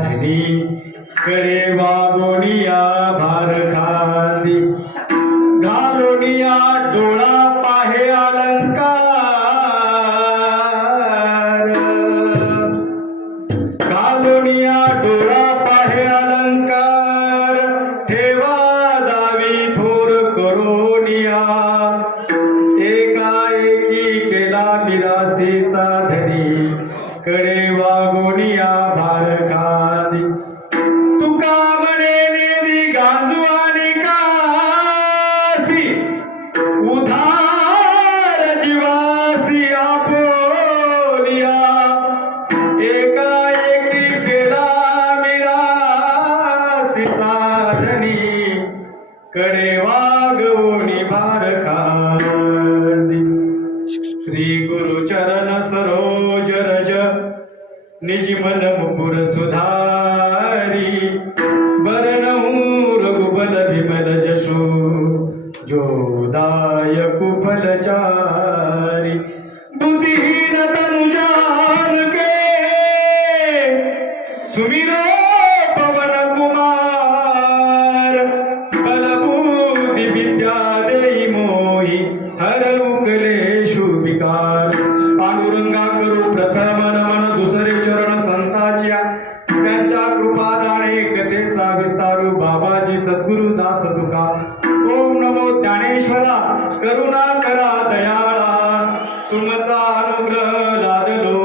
धनी कडे वागोनिया भार खांदी घालोनिया डोळा पाहे अलंकार घालोनिया डोळा पाहे अलंकार ठेवा दावी थोर करोनिया एकाएकी केला निराशेचा धनी कडे वागोनिया भार खांदी तुका म्हणे नेदी गांजू आणि कासी उधार जीवासी आपोलिया एकाएकी केला मिरासीचा धनी कडे वागवोनी भार खांदी श्री गुरु चरण सरोज रज निज मन मुकुर सुधारी बरनहु रघुबल विमल जशो जोदायकु फलचारी बुद्धिहीन तनु जान के सुमिरो पवन कुमार बल बुद्धि विद्या देई मोहि हरउ क्लेशु विकार पांडुरंगा करू प्रथम नमन दुसरे चरण संताच्या त्यांच्या कृपादाने कथेचा विस्तारू बाबाजी सद्गुरु दास तुका ओम नमो ज्ञानेश्वरा करुणा करा दयाळा तुमचा अनुग्रह लादलो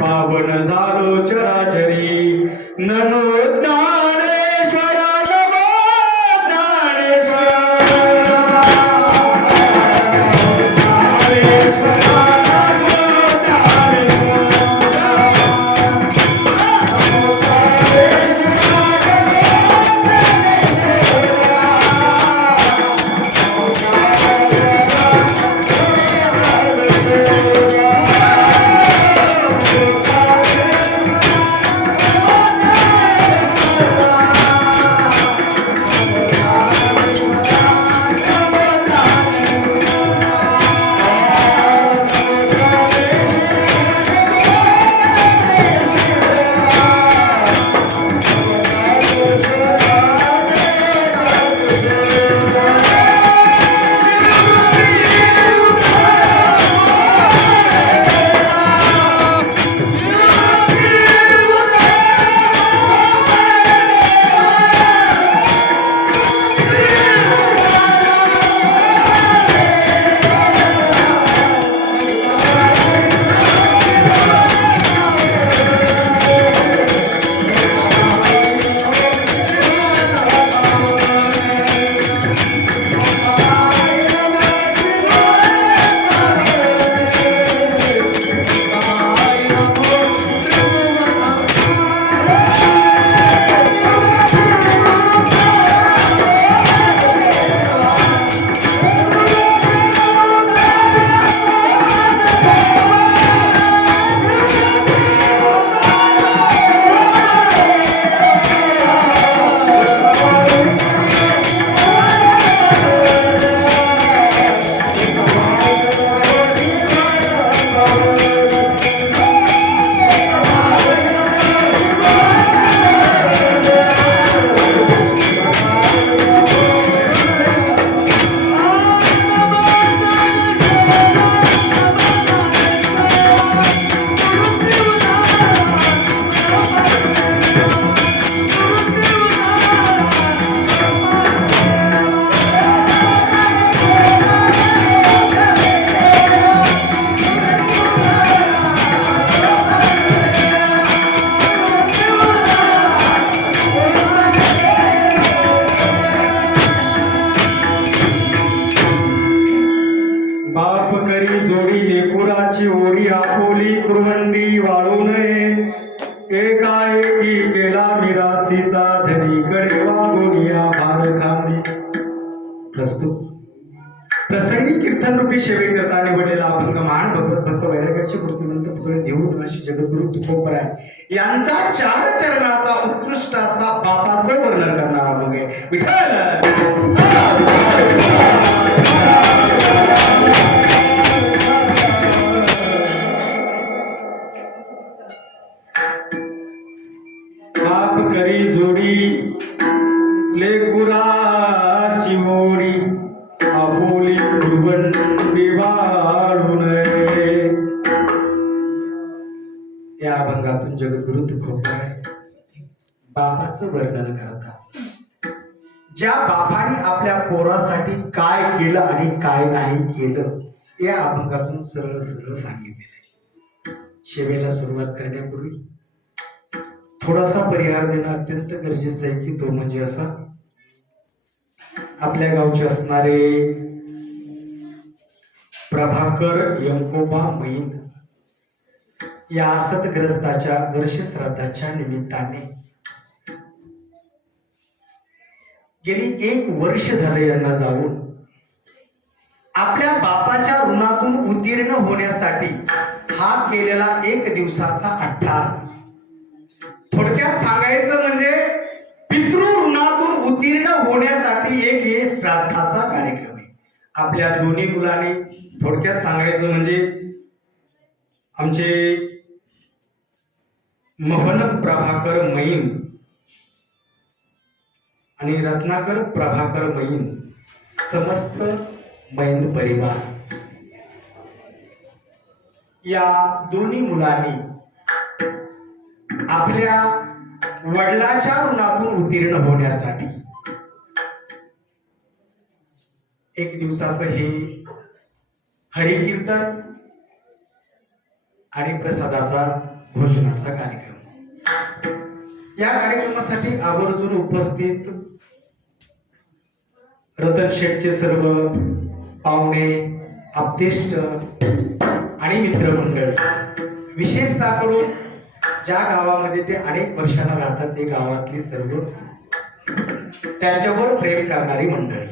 पावन झालो चराचरी नमो ज्ञानेश्वरा नमो लेकुराची ओढी आपोली कुरवंडी वाळू नये एकाएकी केला मिरासीचा धनी कडे वागोनिया भार खांदी. प्रस्तुत प्रसंगी कीर्तन रूपी सेवे करता निवडलेला अभंग महान भगवत भक्त वैराग्याचे मूर्तिमंत पुतळे देऊन अशी जगद्गुरु तुकोबराय यांचा चार चरणाचा उत्कृष्ट असा बापाचं वर्णन करणारा अभंग आहे. विठ्ठल बाप करी जोडी लेकुराची मोडी आपोली कुरबंडी वाळू नये. या अभंगातून जगद्गुरु तुकोबराय बापाचं वर्णन करतात. ज्या बापाने आपल्या पोरासाठी काय केलं आणि काय नाही केलं या अभंगातून सरळ सरळ सांगितलेलं. शेवेला सुरुवात करण्यापूर्वी थोडासा परिहार देणं अत्यंत गरजेचं आहे की तो म्हणजे असा, आपल्या गावचे असणारे प्रभाकर यंकोबा मैंद या असतग्रस्ताच्या वर्ष श्राद्धाच्या निमित्ताने गेली 1 वर्ष झाले यांना जाऊन आपल्या बापाच्या ऋणातून उत्तीर्ण होण्यासाठी हा केलेला 1 दिवसाचा अट्टास. थोडक्यात सांगायचं म्हणजे पितृ ऋणातून उत्तीर्ण होण्यासाठी एक हे श्राद्धाचा कार्यक्रम आहे. आपल्या दोन्ही मुलांनी थोडक्यात सांगायचं म्हणजे आमचे मोहन प्रभाकर मैन आणि रत्नाकर प्रभाकर मैन समस्त मैन परिवार या दोन्ही मुलांनी आपल्या वडिलांच्या ऋणातून उत्तीर्ण होण्यासाठी 1 दिवसाचं हे हरिकीर्तन आणि प्रसादाचा भोजनाचा कार्यक्रम. या कार्यक्रमासाठी आवर्जून उपस्थित रतन शेठचे सर्व पाहुणे, आप्तेष्ट आणि मित्रमंडळी, विशेषतः करून ज्या गावामध्ये ते अनेक वर्षांना राहतात ते गावातली सर्व त्यांच्यावर प्रेम करणारी मंडळी,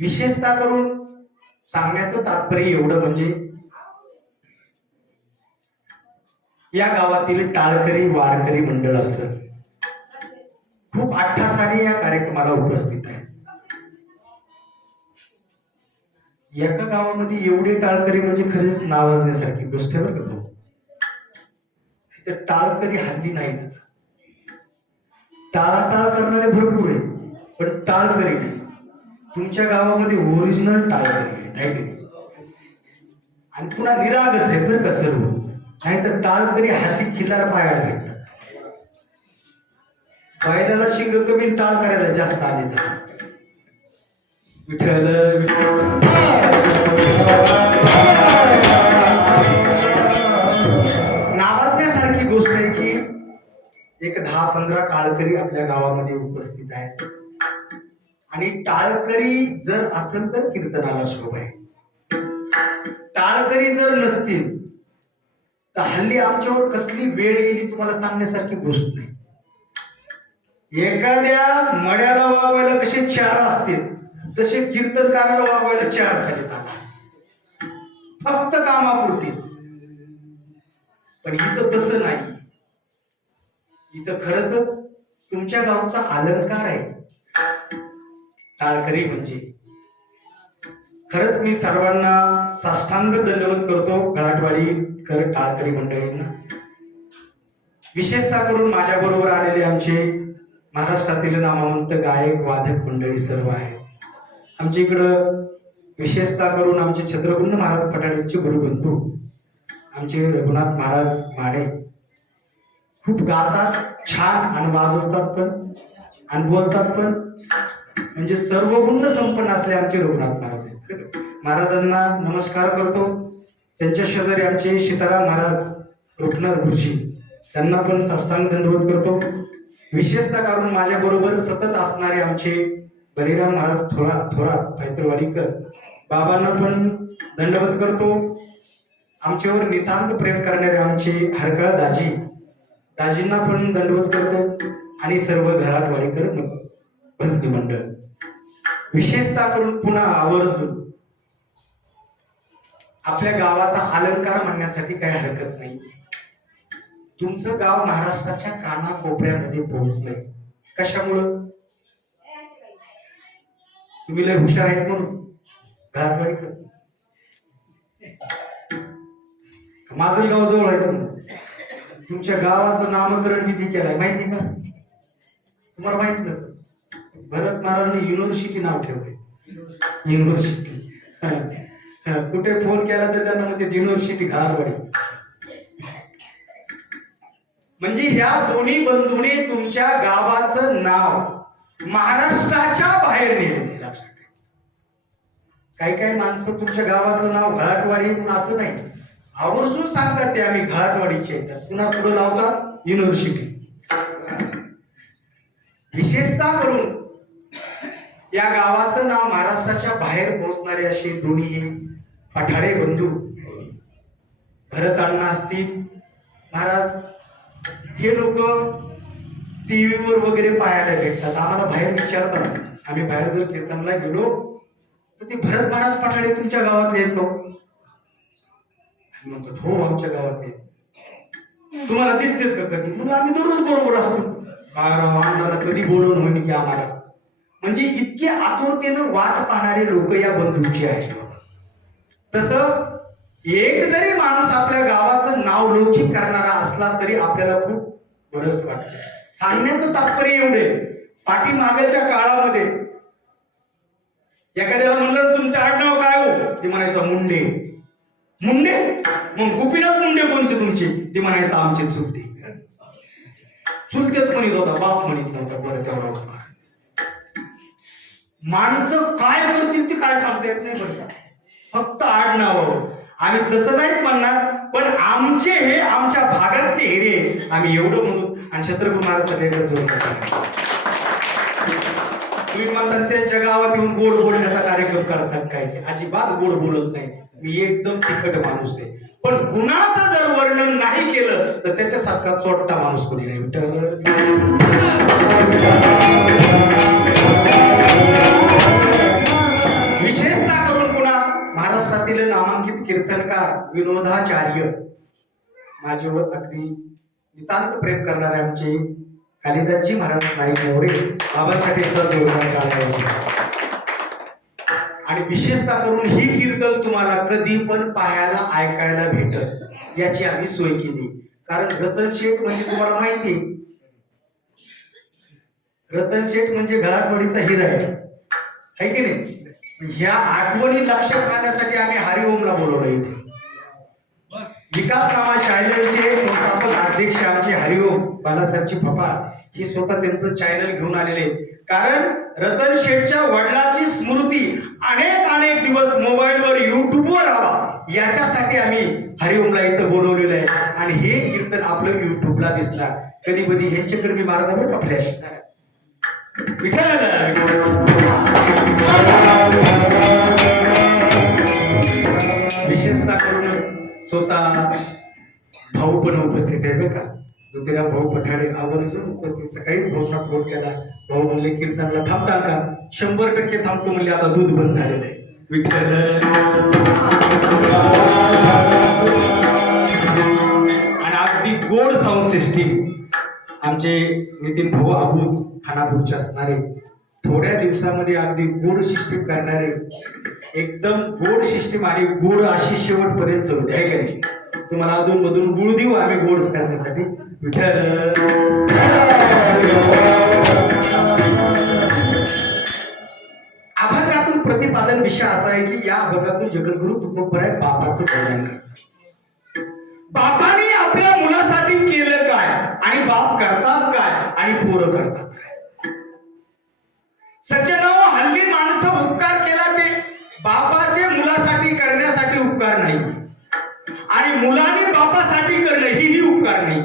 विशेषतः करून सांगण्याचं तात्पर्य एवढं म्हणजे या गावातील टाळकरी वारकरी मंडळ असं खूप अट्ठासाने या कार्यक्रमाला उपस्थित आहे. एका गावामध्ये एवढे टाळकरी म्हणजे खरेच नावाजण्यासारखी गोष्ट आहे बरं का भाऊ. टाळकरी हल्ली नाहीत. टाळाटाळ करणारे भरपूर आहे पण टाळकरी नाही. तुमच्या गावामध्ये ओरिजिनल टाळकरी आहे आणि पुन्हा निरागस आहे बरं का सर्व. नाही तर टाळकरी हल्ली खिल्लार पाहायला भेटतात. बैलाला शिंग कमी टाळ करायला जास्त आले तर विठ्ठल नावाजण्यासारखी गोष्ट आहे की एक 10-15 टाळकरी आपल्या गावामध्ये उपस्थित आहेत. आणि टाळकरी जर असेल तर कीर्तनाला शोभा आहे. टाळकरी जर नसतील तर हल्ली आमच्यावर कसली वेळ येईल तुम्हाला सांगण्यासारखी गोष्ट नाही. एखाद्या मड्याला वागवायला कसे 4 असतील तसे कीर्तनकाराला वागवायला 4 झालेत आता, फक्त कामापुरतीच. पण इथं तसं नाही. इथं खरंच तुमच्या गावचा अलंकार आहे टाळकरी म्हणजे. खरंच मी सर्वांना साष्टांग दंडवत करतो गळाटवाडीकर टाळकरी मंडळींना. विशेषतः करून माझ्या बरोबर आलेले आमचे महाराष्ट्रातील नामवंत गायक वादक मंडळी सर्व आहेत. आमच्या इकडं विशेषतः करून आमचे छत्रपती महाराज पठाडेचे गुरुबंधू आमचे रघुनाथ महाराज माने खूप गातात छान आणि वाजवतात पण आणि बोलतात पण, म्हणजे सर्व गुण संपन्न असले आमचे रघुनाथ महाराज आहेत. महाराजांना नमस्कार करतो. त्यांच्या शेजारी आमचे सीताराम महाराज रुपनर गुरुजी त्यांना पण साष्टांग दंडवत करतो. विशेषतः कारण माझ्या बरोबर सतत असणारे आमचे बलिराम महाराज थोरात पैत्रवाडीकर बाबांना पण दंडवत करतो. आमच्यावर नितांत प्रेम करणारे आमचे हरकळ दाजींना पण दंडवत करतो. आणि सर्व घराटवाडीकर भजनी मंडळ विशेषतः करून पुन्हा आवर्जून आपल्या गावाचा अलंकार म्हणण्यासाठी काही हरकत नाही. तुमचं गाव महाराष्ट्राच्या कानाकोपऱ्यामध्ये पोहोचलंय. कशामुळं? तुम्ही लय हुशार आहेत म्हणून घराटवाडीकर. माझं गाव जवळ आहे म्हणून तुमच्या गावाचं नामकरण विधी केलाय माहिती का? तुम्हाला माहित नसेल. भरत महाराजांनी युनिव्हर्सिटी नाव ठेवलंय. युनिव्हर्सिटी. कुठे फोन केला तर त्यांना म्हणते युनिव्हर्सिटी घालवाडी. म्हणजे ह्या दोन्ही बंधूने तुमच्या गावाचं नाव महाराष्ट्राच्या बाहेर नेले. लक्षात ठेवा. काही काही माणसं तुमच्या गावाचं नाव घाटवाडी म्हणून असं नाही, आवर्जून सांगतात ते आम्ही घाटवाडीचे आहेत. पुन्हा पुढे लावतात युनिव्हर्सिटी. विशेषतः करून या गावाचं नाव महाराष्ट्राच्या बाहेर पोहोचणारे असे दोन्ही पठाडे बंधू भरत अण्णा असतील. महाराज हे लोक टीव्हीवर वगैरे पाहायला भेटतात, आम्हाला बाहेर विचारतात. आम्ही बाहेर जर कीर्तनला गेलो तर ते भरत महाराज पठाडे तुमच्या गावातले आहेत का? म्हणतात हो आमच्या गावातले. तुम्हाला दिसतेत का कधी? म्हणून आम्ही दररोज बरोबर असतो. काय राव अण्णाला कधी बोलवून होईल की आम्हाला. म्हणजे इतके आतुरतेनं वाट पाहणारे लोक या बंधूंची आहेत. तसं एक जरी माणूस आपल्या गावाचं नाव लौकिक करणारा असला तरी आपल्याला खूप बरंच वाटतं. सांगण्याचं तात्पर्य एवढे, पाठीमागच्या काळामध्ये एखाद्याला म्हणलं तुमचं आडनाव काय हो, ते म्हणायचं मुंडे. मुंडे? मग गोपीनाथ मुंडे कोणते तुमचे? ते म्हणायचं आमचे चुलते. चुलतेच म्हणत होता, बाप म्हणत नव्हता. बरं तेवढा उपकार. माणसं काय करतील ते काय सांगता येत नाही बरं का, फक्त आडनावावर. आम्ही तसं नाहीच म्हणणार, पण आमचे हे आमच्या भागातले हिरे आम्ही एवढं म्हणू. आणि छत्रपती महाराजसाठी एकच जोर करतात. तुम्ही म्हणतात त्यांच्या गावात येऊन गोड बोलण्याचा कार्यक्रम करतात काय? की अजिबात गोड बोलत नाही. मी एकदम तिखट माणूस आहे, पण गुणाचं जर वर्णन नाही केलं तर त्याच्यासारखा चोट्टा माणूस कोणी नाही. विशेषतः करून पुन्हा महाराष्ट्रातील नामांकित कीर्तनकार विनोदाचार्य, माझ्यावर अगदी नितांत प्रेम करणारे आमचे कालिदासजी महाराज नाईक नेवरे, बाबांसाठी एकदा जोरदार टाळ्या वाजवा. आणि विशेषतः करून ही कीर्तन तुम्हाला कधी पण पाहायला ऐकायला भेटत याची आम्ही सोय केली. कारण रतन शेठ म्हणजे तुम्हाला माहिती आहे, रतन शेठ म्हणजे घराटवाडीचा हिरा आहे की नाही. ह्या आठवणी लक्षात आणण्यासाठी आम्ही हरिओमला बोलवलं इथे. विकास नामा चॅनलचे संस्थापक अध्यक्ष आमचे हरिओम बालासाहेबची फपा ही स्वतः त्यांचं चॅनल घेऊन आलेले आहेत. कारण रतन शेठच्या वडिलांची स्मृती अनेक दिवस मोबाईलवर युट्यूबवर राहावा याच्यासाठी आम्ही हरिओमला इथं बोलवलेलं आहे. आणि हे कीर्तन आपलं युट्यूबला दिसणार. कधी कधी ह्यांच्याकडे मी महाराजांवर का फ्लॅश विशेषतः करून स्वतः भाऊ पण उपस्थित आहे बरं का. ज्योतिराव भाऊ पठाडे आवर्जून उपस्थित. सकाळीच भाऊंना फोन केला, भाऊ म्हणले कीर्तनला थांबता का? 100% थांबतो म्हणले, आता दूध बंद झालेलं आहे. विठ्ठल. आणि अगदी गोड साऊंड सिस्टीम आमचे नितीन भाऊ आबूज खानापूरचे असणारे, थोड्या दिवसामध्ये अगदी गोड सिस्टीम करणारे, एकदम गोड सिस्टीम आणि गोड अशी शेवटपर्यंत जाऊ द्या का नाही. तुम्हाला अधून मधून गुळ देऊ आम्ही गोड करण्यासाठी. विठ्ठल. अभंगातून प्रतिपादन विषय असा आहे की या अभंगातून जगद्गुरु तुकोबराय बापाचं वर्णन करतात. बापाने आपल्या मुलासाठी केलं काय आणि बाप करतात काय आणि पोरं करतात काय. सज्जनाओ, हल्ली माणसं उपकार केला ते बापाचे मुलासाठी करण्यासाठी उपकार नाही, आणि मुलाने बापासाठी करणं ही उपकार नाही.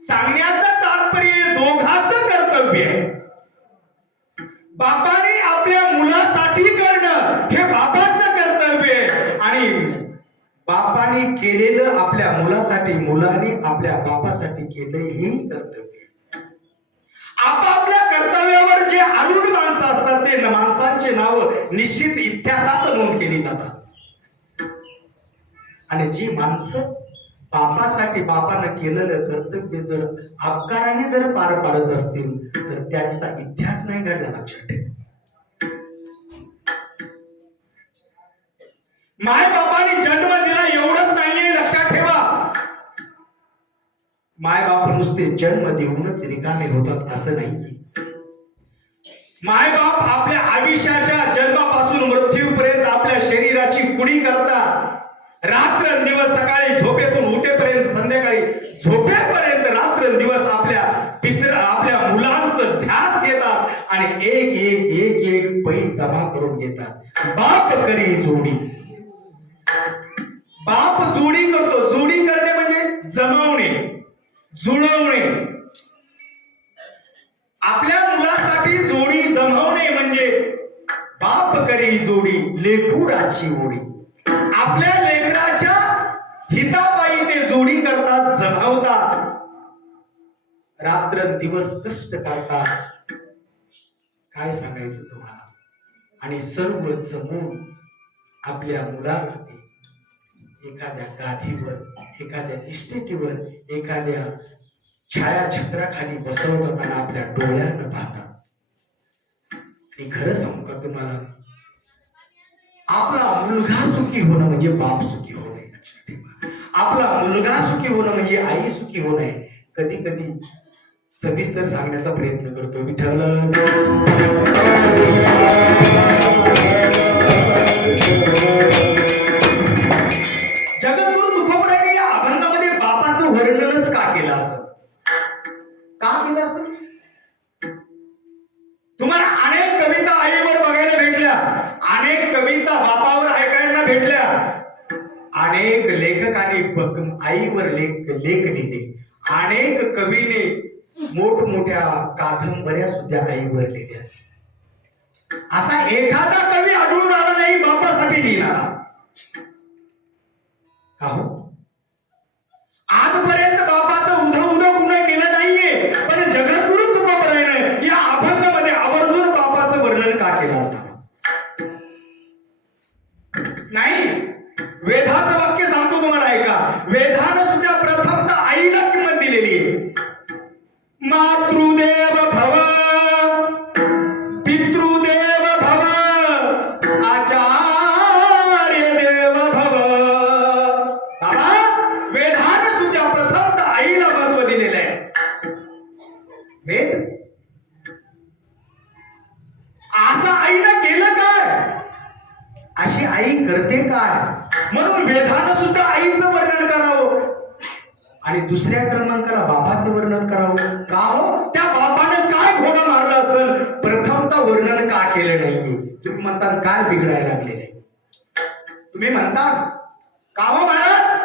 सांगण्याचं तात्पर्य दोघांचं कर्तव्य आहे. बापाने आपल्या मुलासाठी करणं हे बापाचं कर्तव्य आहे, आणि बापाने केलेलं आपल्या मुलासाठी मुलाने आपल्या बापासाठी केलं हेही कर्तव्य. आपापल्या कर्तव्यावर जे आरूढ माणसं असतात ते माणसांचे नाव निश्चित इतिहासात नोंद केली जातात. आणि जी माणसं बापासाठी बापानं केलेलं कर्तव्य जर अपकाराने जर पार पाडत असतील तर त्यांचा इतिहास नाही घडला. लक्षात ठेवा. माय बापाने जन्म दिला एवढंच नाहीये, लक्षात ठेवा. मायबाप नुसते जन्म देऊनच रिकामे होतात असं नाही. मायबाप आपल्या आयुष्याच्या जन्मापासून मृत्यूपर्यंत आपल्या शरीराची कुडी करतात. रात्रंदिवस सकाळी झोपेतून उठेपर्यंत संध्याकाळी झोपेपर्यंत रात्रंदिवस आपल्या मुलांचं ध्यास घेतात आणि एक एक एक एक पै जमा करून घेतात. बाप करी जोडी. बाप जोडी करतो. जोडी करणे म्हणजे जमवणे, जुळवणे. आपल्या मुलासाठी जोडी जमवणे म्हणजे बाप करी जोडी लेकराची ओढी. आपल्या लेकराच्या हितापायी ते जोडी करतात, जमवतात, रात्र दिवस कष्ट करतात. काय सांगायचं तुम्हाला. आणि सर्व जमून आपल्या मुलाला ते एखाद्या गादीवर, एखाद्या इस्टेटीवर, एखाद्या छायाछत्राखाली बसवतात आणि आपल्या डोळ्यानं पाहतात. आणि खरं सांगू का तुम्हाला, आपला मुलगा सुखी होणं म्हणजे बाप सुखी होणं. लक्षात ठेवा. आपला मुलगा सुखी होणं म्हणजे आई सुखी होणं. कधी कधी सविस्तर सांगण्याचा प्रयत्न करतो. विठ्ठल जगद्गुरु तुकोबरायाने या अभंगामध्ये बापाचं वर्णनच का केलं असं? का केलं असं? तुम्हाला अनेक कविता आईवर बघायला भेटल्या, अनेक कविता बापावर ऐकायला भेटल्या, अनेक लेखकांनी आईवर लेख लिहिले, अनेक कवीने मोठमोठ्या कादंबऱ्या सुद्धा आईवर लिहिल्या. असा एखादा कवी आढळून आला नाही बापासाठी लिहिणारा. का हो? आजपर्यंत बापाचं उधं उधं कुणा केलं नाहीये, पण जगद्गुरु तुकोबरायाने या अभंगामध्ये आवर्जून बापाचं वर्णन का केलं असतं? नाही. वेदाचं वाक्य सांगतो तुम्हाला, ऐका. वेदानं सुद्धा प्रथमतः आईला किंमत दिलेली आहे. मातृदेव भव, पितृदेव भव, आचार्य देव भव. बाबा, वेदानं सुद्धा प्रथमतः आईला महत्व दिलेलं आहे. वेद असं आईनं केलं काय? अशी आई करते काय? म्हणून वेदानं सुद्धा आईचं वर्णन करावं आणि दुसऱ्या क्रमांकाला बापाचं वर्णन करावं. का हो? त्या बापानं काय घोडा मारलं असेल, प्रथमतः वर्णन का केलं नाहीये? तुम्ही म्हणतात काय बिघडायला लागले नाही. तुम्ही म्हणतात का हो महाराज,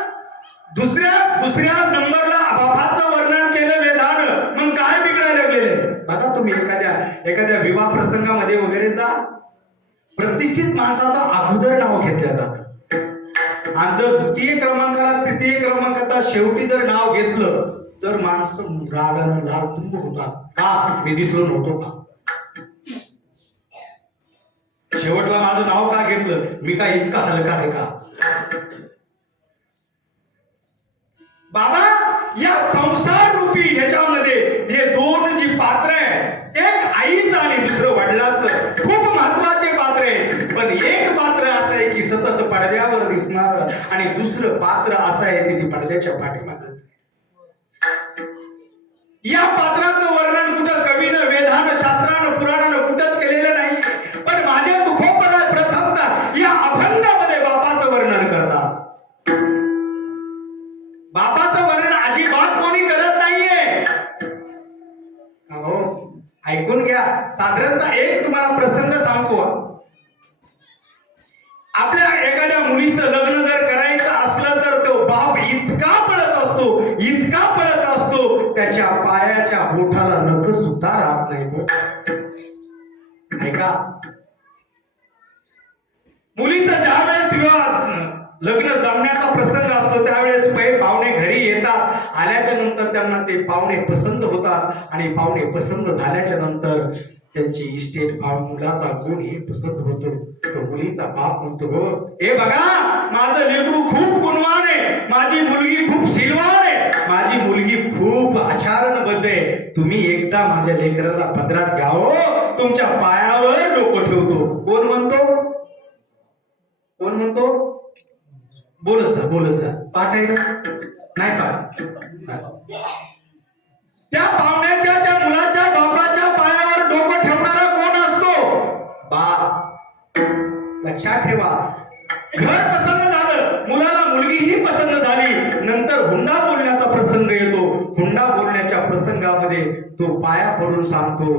दुसऱ्या नंबरला बापाचं वर्णन केलं वेदानं, मग काय बिघडायला गेले? बघा तुम्ही एखाद्या विवाह प्रसंगामध्ये वगैरे जा, प्रतिष्ठित माणसाचं अगोदर नाव घेतलं जातं आणि जर द्वितीय क्रमांकाला तृतीय क्रमांकाचा शेवटी जर नाव घेतलं तर माणसं रागानं लालतुंब होतात. का? मी दिसलो नव्हतो का? शेवटला माझं नाव का घेतलं? मी काय इतका हलका आहे का? बाबा, या संसार रूपी ह्याच्यामध्ये हे दोन जी पात्र आहे, एक आईचं आणि दुसरं वडिलाचं, खूप महत्वाचे पात्र आहे. पण एक पात्र असं आहे की सतत पडद्यावर दिसणार आणि दुसरं पात्र असं आहे की पडद्याच्या पाठीमागच. या पात्राचं वर्णन कुठं कवीनं, वेदानं, शास्त्रानं, पुराणानं कुठंच केलेलं नाही. पण माझ्या तुकोबराय प्रथमतः या अभंगामध्ये बापाचं वर्णन करतात. बापाचं वर्णन अजिबात कोणी करत नाहीये. हो, ऐकून घ्या. साधारणतः एक तुम्हाला प्रसंग सांगतो. आपल्या एखाद्या मुलीचं लग्न जर करायचं असलं तर तो बाप इतका पळत असतो, त्याच्या पायाच्या बोटाला नख सुद्धा राहत नाही. ऐका, मुलीचं ज्या वेळेस लग्न जमण्याचा प्रसंग असतो त्यावेळेस पाहुणे घरी येतात. आल्याच्या नंतर त्यांना ते पाहुणे पसंत होतात आणि पाहुणे पसंत झाल्याच्या नंतर त्यांची इस्टेट मुलाचा गुण हे पसंत होतो. तो मुलीचा बाप म्हणतो, हो हे बघा, माझं लेकरू खूप गुणवान आहे, माझी मुलगी खूप शीलवान आहे, माझी मुलगी खूप आचरणबद्ध आहे. तुम्ही एकदा माझ्या लेकराला पदरात घ्यावं, तुमच्या पायावर डोकं ठेवतो. कोण म्हणतो? बोलत जा. पाठ आहे ना? नाही पाठ. लक्षात ठेवा, घर पसंत झालं, मुलाला मुलगीही पसंत झाली, नंतर हुंडा बोलण्याचा प्रसंग येतो. हुंडा बोलण्याच्या प्रसंगामध्ये तो पाया पडून सांगतो,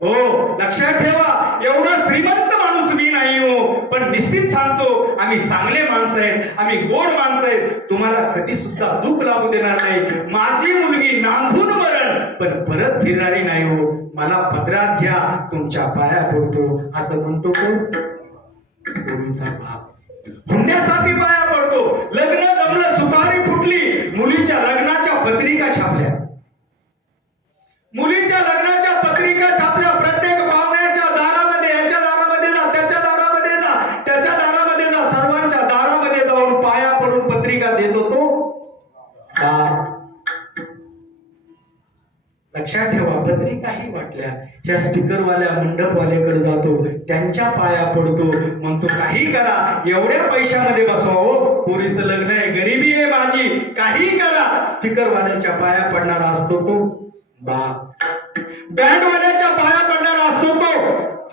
हो लक्षात ठेवा, एवढा श्रीमंत माणूस मी नाही हो, पण निश्चित सांगतो आम्ही चांगले माणसं आहेत, आम्ही गोड माणसं आहेत, तुम्हाला कधी सुद्धा दुःख लागू देणार नाही. माझी मुलगी नांदून मरण पण परत फिरणारी नाही हो, मला पदरात घ्या, तुमच्या पाया पडतो. असं म्हणतो कोण? पोरीचा बाप. हुंड्यासाठी पाया पडतो. लग्न जमलं, सुपारी फुटली, मुलीच्या लग्नाच्या पत्रिका छापल्या, मुलीच्या लग्नाच्या पत्रिका छापल्या. प्रत्येक पाहुण्याच्या दारामध्ये, याच्या दारामध्ये जा, त्याच्या दारामध्ये जा, त्याच्या दारामध्ये जा, सर्वांच्या दारामध्ये जाऊन पाया पडून पत्रिका देतो तो बाप. लक्षात ठेवा, पत्रिकाही वाटल्या, ह्या स्पीकरवाल्या मंडपवाल्याकडे जातो, त्यांच्या पाया पडतो, म्हणतो काही करा, एवढ्या पैशामध्ये बसवा हो, पोरीचं लग्न आहे, गरिबी आहे माझी, काही करा. स्पीकरवाल्याच्या पाया पडणारा असतो तो बाप. बँडवाल्याच्या पाया पडणारा असतो तो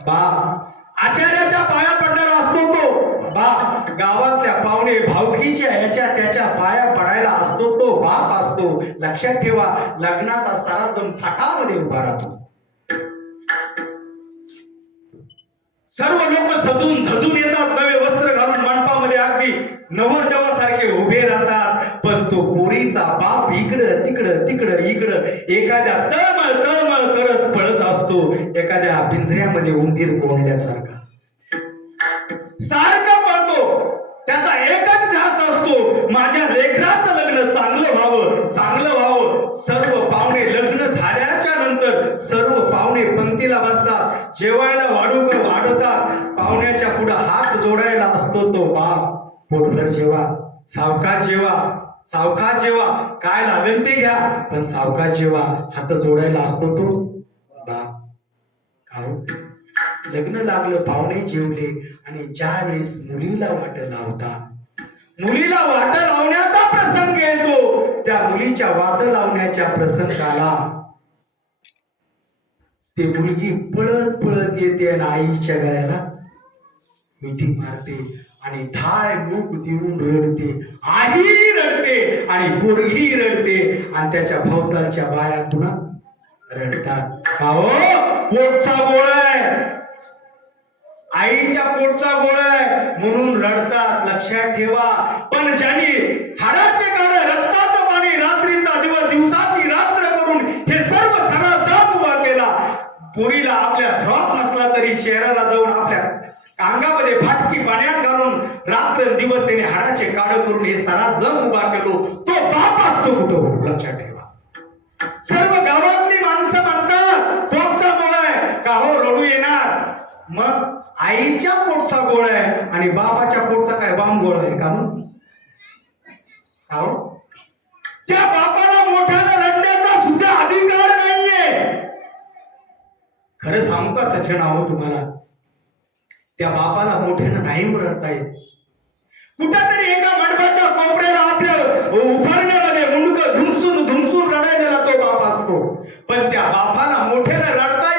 बाप. आचार्याच्या पाया पडणारा असतो तो बाप. गावातल्या पाहुणे भावकीच्या ह्याच्या त्याच्या पाया पडायला असतो तो बाप असतो. लक्षात ठेवा, लग्नाचा सारा जण थाटामध्ये उभा राहतो. सर्व लोक सजून धजून येतात, नवे वस्त्र घालून मंडपामध्ये अगदी नवरदेवासारखे उभे राहतात, पण तो पोरीचा बाप इकडं तिकडं तिकडं इकडं एखाद्या तळमळ तळमळ करत पळत असतो, एखाद्या पिंजऱ्यामध्ये उंदीर कोंडल्यासारखा सारखा पळतो. त्याचा एकच ध्यास असतो, माझ्या लेकराचं लग्न चांगलं व्हावं, चांगलं व्हावं. सर्व पाहुणे लग्न झाल्याच्या नंतर सर्व पाहुणे पंक्तीला बसतात, जेवायला वाढूकर वाढतात, पाहुण्याच्या पुढे हात जोडायला असतो तो बाप. पोटभर जेवा, सावकाश जेवा, सावकाश जेवा, काय लागेल ते घ्या, पण सावकाश जेवा, हात जोडायला असतो तो बाप. लग्न लागलं, पाहुणे जेवले, आणि ज्या वेळेस मुलीला वाट लावतात, मुलीला वाट लावण्याचा प्रसंग येतो, त्या मुलीच्या वाट लावण्याच्या प्रसंगाला ती मुलगी पळत पळत येते आणि आईच्या गळ्याला मिठी मारते आणि थाय मूक देऊन रडते. आई रडते आणि पोरगी रडते आणि त्याच्या भोवतालच्या बाया पुन्हा रडतात. का हो, पोटचा गोळा आहे, आईच्या पोटचा गोळा आहे म्हणून रडतात. लक्षात ठेवा, पण ज्यांनी हाडाचे काढ, रक्ताचं पाणी, रात्रीचा दिवस, दिवसाची रात्र करून हे सर्व सरासर उभा केला, पोरीला आपल्या ड्रॉप नसला तरी शहराला जाऊन आपल्या अंगामध्ये फाटकी पाण्यात घालून रात्र दिवस त्याने हाडाचे काढ करून हे सरासर उभा केलो, तो बाप असतो कुठं हो. लक्षात ठेवा, सर्व गावातली माणसं म्हणतात पोटचा गोळा आहे, का हो रडू येणार. मग आईच्या पोटचा गोळा आहे आणि बापाच्या पोटचा काय बाम गोळा आहे का? मग त्या बापाला मोठ्यानं रडण्याचा सुद्धा अधिकार नाहीये. खरं सांगू का सचिन आहो तुम्हाला, त्या बापाला मोठ्यानं नाही रडता येत. कुठेतरी एका मंडपाच्या कोपऱ्याला आपल्या उभारण्यामध्ये मुंडकं धुमसून धुमसून रडायला तो बाप असतो, पण त्या बापाला मोठ्यानं रडता